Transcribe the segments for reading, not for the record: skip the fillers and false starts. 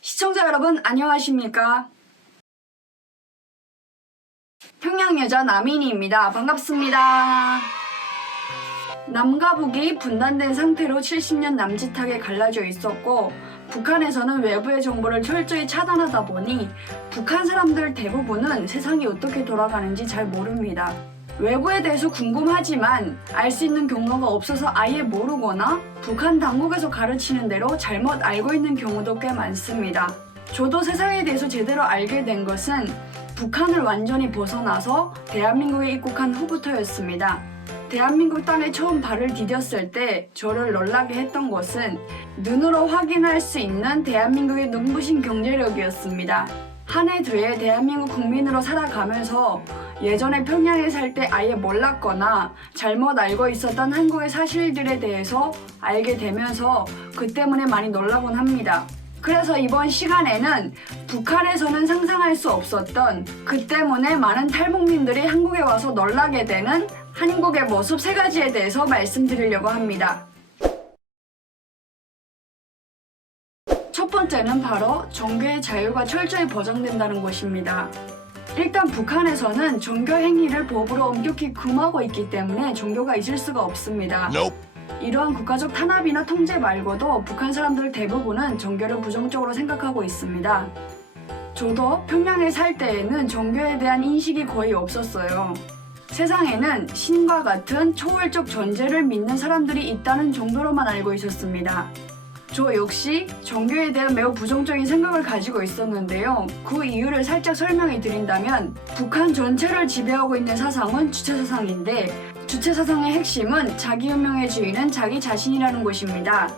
시청자 여러분 안녕하십니까? 평양여자 남인희입니다. 반갑습니다. 남과 북이 분단된 상태로 70년 남짓하게 갈라져 있었고 북한에서는 외부의 정보를 철저히 차단하다 보니 북한 사람들 대부분은 세상이 어떻게 돌아가는지 잘 모릅니다. 외부에 대해서 궁금하지만 알 수 있는 경로가 없어서 아예 모르거나 북한 당국에서 가르치는 대로 잘못 알고 있는 경우도 꽤 많습니다. 저도 세상에 대해서 제대로 알게 된 것은 북한을 완전히 벗어나서 대한민국에 입국한 후부터였습니다. 대한민국 땅에 처음 발을 디뎠을 때 저를 놀라게 했던 것은 눈으로 확인할 수 있는 대한민국의 눈부신 경제력이었습니다. 한 해 뒤에 대한민국 국민으로 살아가면서 예전에 평양에 살 때 아예 몰랐거나 잘못 알고 있었던 한국의 사실들에 대해서 알게 되면서 그 때문에 많이 놀라곤 합니다. 그래서 이번 시간에는 북한에서는 상상할 수 없었던 그 때문에 많은 탈북민들이 한국에 와서 놀라게 되는 한국의 모습 3가지에 대해서 말씀드리려고 합니다. 첫 번째는 바로 종교의 자유가 철저히 보장된다는 것입니다. 일단 북한에서는 종교 행위를 법으로 엄격히 금하고 있기 때문에 종교가 있을 수가 없습니다. 이러한 국가적 탄압이나 통제 말고도 북한 사람들 대부분은 종교를 부정적으로 생각하고 있습니다. 저도 평양에 살 때에는 종교에 대한 인식이 거의 없었어요. 세상에는 신과 같은 초월적 존재를 믿는 사람들이 있다는 정도로만 알고 있었습니다. 저 역시 종교에 대한 매우 부정적인 생각을 가지고 있었는데요. 그 이유를 살짝 설명해 드린다면 북한 전체를 지배하고 있는 사상은 주체사상인데 주체사상의 핵심은 자기 운명의 주인은 자기 자신이라는 것입니다.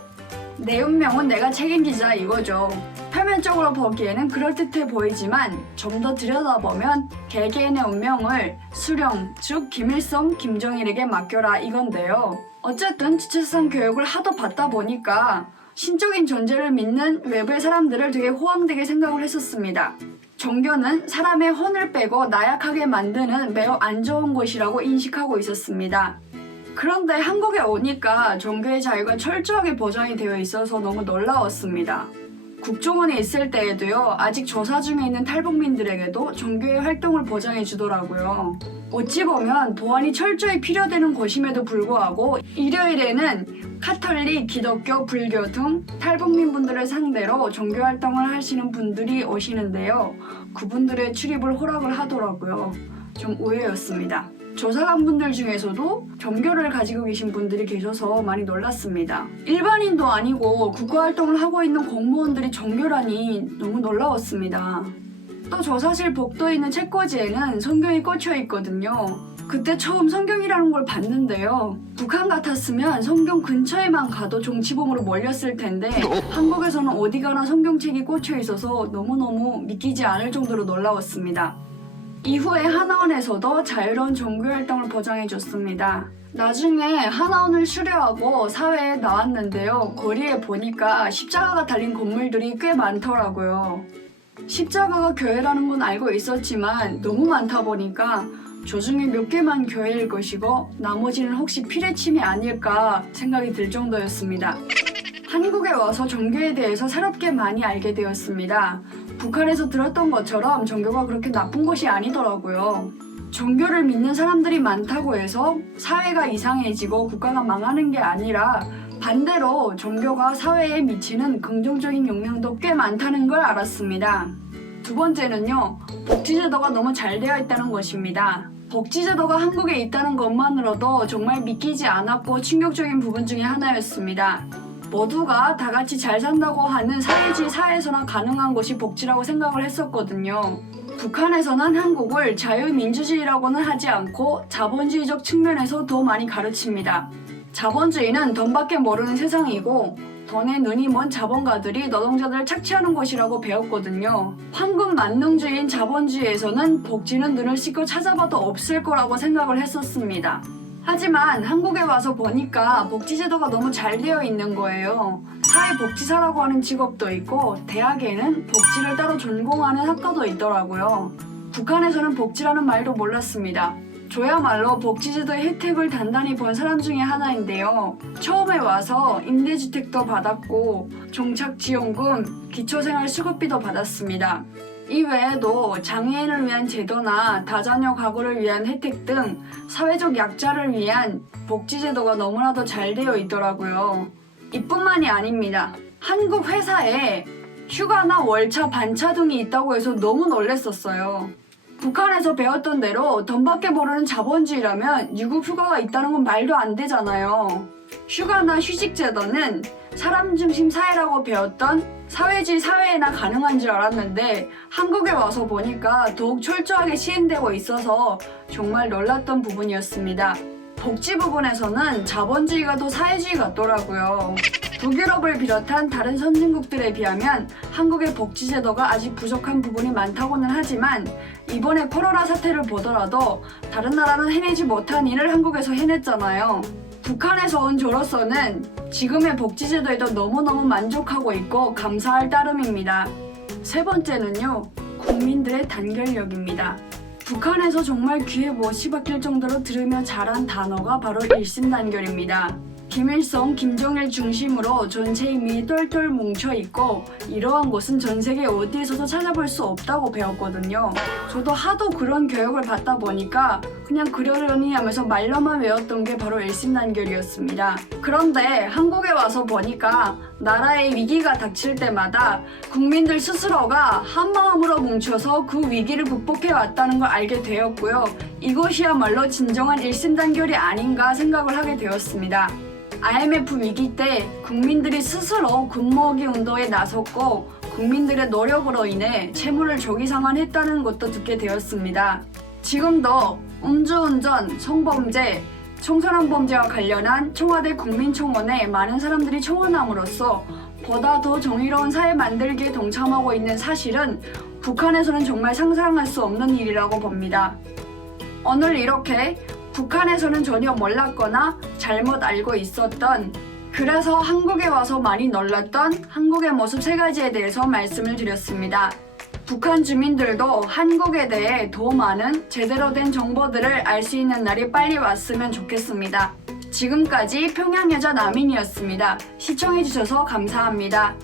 내 운명은 내가 책임지자 이거죠. 표면적으로 보기에는 그럴듯해 보이지만 좀 더 들여다보면 개개인의 운명을 수령, 즉 김일성, 김정일에게 맡겨라 이건데요. 어쨌든 주체사상 교육을 하도 받다 보니까 신적인 존재를 믿는 외부의 사람들을 되게 호황되게 생각을 했었습니다. 종교는 사람의 혼을 빼고 나약하게 만드는 매우 안 좋은 것이라고 인식하고 있었습니다. 그런데 한국에 오니까 종교의 자유가 철저하게 보장이 되어 있어서 너무 놀라웠습니다. 국정원에 있을 때에도요, 아직 조사 중에 있는 탈북민들에게도 종교의 활동을 보장해 주더라고요. 어찌 보면 보안이 철저히 필요되는 곳임에도 불구하고 일요일에는 카톨릭, 기독교, 불교 등 탈북민분들을 상대로 종교 활동을 하시는 분들이 오시는데요. 그분들의 출입을 허락을 하더라고요. 좀 의외였습니다. 조사관분들 중에서도 종교를 가지고 계신 분들이 계셔서 많이 놀랐습니다. 일반인도 아니고 국가활동을 하고 있는 공무원들이 종교라니 너무 놀라웠습니다. 또 저 사실 복도에 있는 책꽂이에는 성경이 꽂혀 있거든요. 그때 처음 성경이라는 걸 봤는데요. 북한 같았으면 성경 근처에만 가도 정치범으로 몰렸을 텐데 한국에서는 어디 가나 성경책이 꽂혀 있어서 너무너무 믿기지 않을 정도로 놀라웠습니다. 이후에 하나원에서도 자유로운 종교활동을 보장해줬습니다. 나중에 하나원을 수료하고 사회에 나왔는데요. 거리에 보니까 십자가가 달린 건물들이 꽤 많더라고요. 십자가가 교회라는 건 알고 있었지만 너무 많다 보니까 저 중에 몇 개만 교회일 것이고 나머지는 혹시 피레침이 아닐까 생각이 들 정도였습니다. 한국에 와서 종교에 대해서 새롭게 많이 알게 되었습니다. 북한에서 들었던 것처럼 종교가 그렇게 나쁜 것이 아니더라고요. 종교를 믿는 사람들이 많다고 해서 사회가 이상해지고 국가가 망하는 게 아니라 반대로 종교가 사회에 미치는 긍정적인 영향도 꽤 많다는 걸 알았습니다. 두 번째는요, 복지제도가 너무 잘 되어 있다는 것입니다. 복지제도가 한국에 있다는 것만으로도 정말 믿기지 않았고 충격적인 부분 중에 하나였습니다. 모두가 다 같이 잘 산다고 하는 사회주의 사회에서나 가능한 것이 복지라고 생각을 했었거든요. 북한에서는 한국을 자유민주주의라고는 하지 않고 자본주의적 측면에서 더 많이 가르칩니다. 자본주의는 돈밖에 모르는 세상이고 돈에 눈이 먼 자본가들이 노동자들을 착취하는 것이라고 배웠거든요. 황금 만능주의인 자본주의에서는 복지는 눈을 씻고 찾아봐도 없을 거라고 생각을 했었습니다. 하지만 한국에 와서 보니까 복지제도가 너무 잘 되어 있는 거예요. 사회복지사라고 하는 직업도 있고 대학에는 복지를 따로 전공하는 학과도 있더라고요. 북한에서는 복지라는 말도 몰랐습니다. 저야말로 복지제도의 혜택을 단단히 본 사람 중에 하나인데요. 처음에 와서 임대주택도 받았고 종착지원금, 기초생활수급비도 받았습니다. 이 외에도 장애인을 위한 제도나 다자녀 가구를 위한 혜택 등 사회적 약자를 위한 복지제도가 너무나도 잘 되어 있더라고요. 이뿐만이 아닙니다. 한국 회사에 휴가나 월차, 반차 등이 있다고 해서 너무 놀랬었어요. 북한에서 배웠던 대로 돈밖에 모르는 자본주의라면 유급 휴가가 있다는 건 말도 안 되잖아요. 휴가나 휴직 제도는 사람 중심 사회라고 배웠던 사회주의 사회에나 가능한 줄 알았는데 한국에 와서 보니까 더욱 철저하게 시행되고 있어서 정말 놀랐던 부분이었습니다. 복지 부분에서는 자본주의가 더 사회주의 같더라고요. 북유럽을 비롯한 다른 선진국들에 비하면 한국의 복지제도가 아직 부족한 부분이 많다고는 하지만 이번에 코로나 사태를 보더라도 다른 나라는 해내지 못한 일을 한국에서 해냈잖아요. 북한에서 온 저로서는 지금의 복지제도에도 너무너무 만족하고 있고 감사할 따름입니다. 세 번째는요, 국민들의 단결력입니다. 북한에서 정말 귀에 못이 박힐 정도로 들으며 자란 단어가 바로 일심단결입니다. 김일성, 김정일 중심으로 전체 인민이 똘똘 뭉쳐있고 이러한 곳은 전 세계 어디에서도 찾아볼 수 없다고 배웠거든요. 저도 하도 그런 교육을 받다 보니까 그냥 그러려니 하면서 말로만 외웠던 게 바로 일심단결이었습니다. 그런데 한국에 와서 보니까 나라의 위기가 닥칠 때마다 국민들 스스로가 한마음으로 뭉쳐서 그 위기를 극복해 왔다는 걸 알게 되었고요. 이것이야말로 진정한 일심단결이 아닌가 생각을 하게 되었습니다. IMF 위기 때 국민들이 스스로 군모으기 운동에 나섰고 국민들의 노력으로 인해 채무를 조기상환했다는 것도 듣게 되었습니다. 지금도 음주운전, 성범죄, 청소년 범죄와 관련한 청와대 국민청원에 많은 사람들이 청원함으로써 보다 더 정의로운 사회 만들기에 동참하고 있는 사실은 북한에서는 정말 상상할 수 없는 일이라고 봅니다. 오늘 이렇게 북한에서는 전혀 몰랐거나 잘못 알고 있었던, 그래서 한국에 와서 많이 놀랐던 한국의 모습 3가지에 대해서 말씀을 드렸습니다. 북한 주민들도 한국에 대해 더 많은 제대로 된 정보들을 알 수 있는 날이 빨리 왔으면 좋겠습니다. 지금까지 평양여자 남인이었습니다. 시청해주셔서 감사합니다.